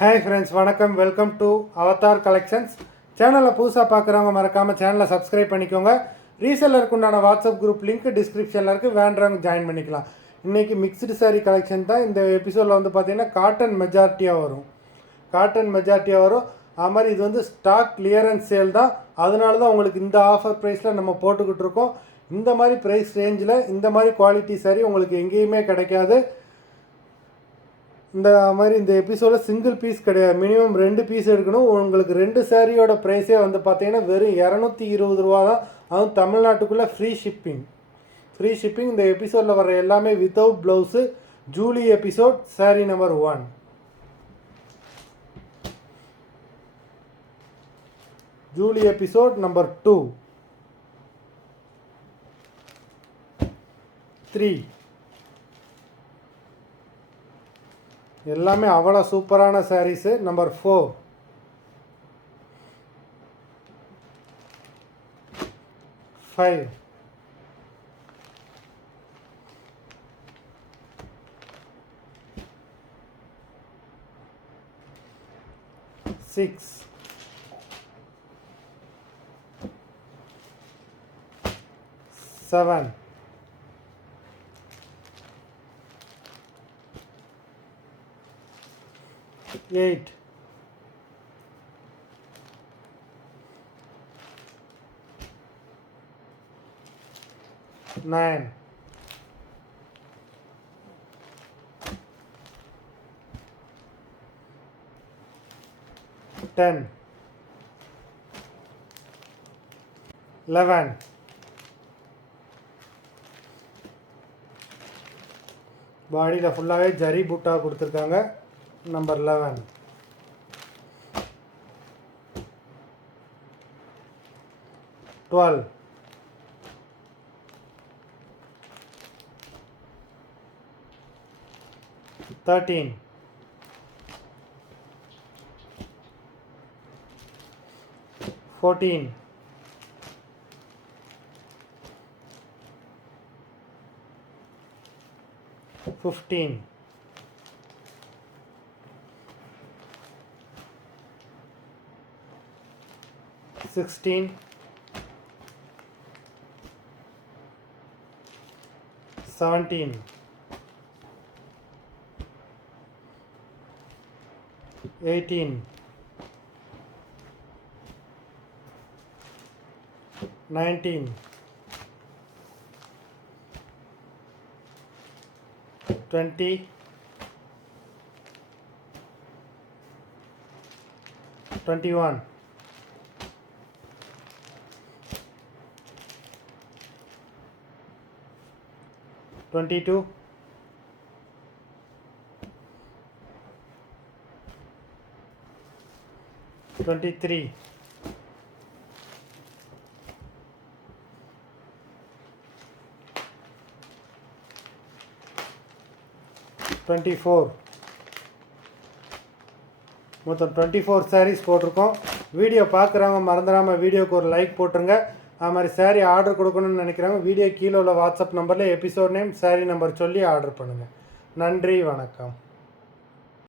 Hi friends, வணக்கம். Welcome to Avatar collections. சேனலில் புதுசாக பார்க்குறவங்க மறக்காமல் சேனலை சப்ஸ்கிரைப் பண்ணிக்கோங்க. ரீசெல்லருக்கு உண்டான வாட்ஸ்அப் குரூப் லிங்க் டிஸ்கிரிப்ஷனில் இருக்குது, வேண்டுறவங்க ஜாயின் பண்ணிக்கலாம். இன்றைக்கி மிக்ஸ்டு சாரீ கலெக்ஷன் தான். இந்த எபிசோடில் வந்து பார்த்திங்கன்னா காட்டன் மெஜாரிட்டியாக வரும். அது மாதிரி இது வந்து ஸ்டாக் கிளியரன்ஸ் சேல் தான். அதனால தான் உங்களுக்கு இந்த ஆஃபர் ப்ரைஸில் நம்ம போட்டுக்கிட்டு இருக்கோம். இந்த மாதிரி ப்ரைஸ் ரேஞ்சில் இந்த மாதிரி குவாலிட்டி சாரீ உங்களுக்கு எங்கேயுமே கிடைக்காது. இந்த மாதிரி இந்த எபிசோடில் சிங்கிள் பீஸ் கிடையாது, மினிமம் 2 பீஸ் எடுக்கணும். உங்களுக்கு 2 சாரியோட ப்ரைஸே வந்து பார்த்தீங்கன்னா வெறும் 220 ரூபா தான். அதுவும் தமிழ்நாட்டுக்குள்ளே ஃப்ரீ ஷிப்பிங். இந்த எபிசோடில் வர எல்லாமே without blouse. Julie episode sari நம்பர் 1. ஜூலி எபிசோட் நம்பர் 2, 3 எல்லாமே அவ்வளோ சூப்பரான சாரீஸு. நம்பர் 4, 5, 6, 7, 8, 9, 10, 11, பாடியில் ஃபுல்லாகவே ஜரி பூட்டா கொடுத்துருக்காங்க. நம்பர் 11, 12, 13, 14, 15, 16, 17, 18, 19, 20, 21, 22, 23, 24. மொத்தம் 24 சாரீஸ் போட்டிருக்கோம். வீடியோ பார்க்குறவங்க மறந்துடாமல் வீடியோக்கு ஒரு லைக் போட்டுருங்க. அது மாதிரி சாரீ ஆர்டர் கொடுக்கணும்னு நினைக்கிறவங்க வீடியோ கீழே உள்ள வாட்ஸ்அப் நம்பரில் எபிசோட் நேம் சாரீ நம்பர் சொல்லி ஆர்டர் பண்ணுங்கள். நன்றி, வணக்கம்.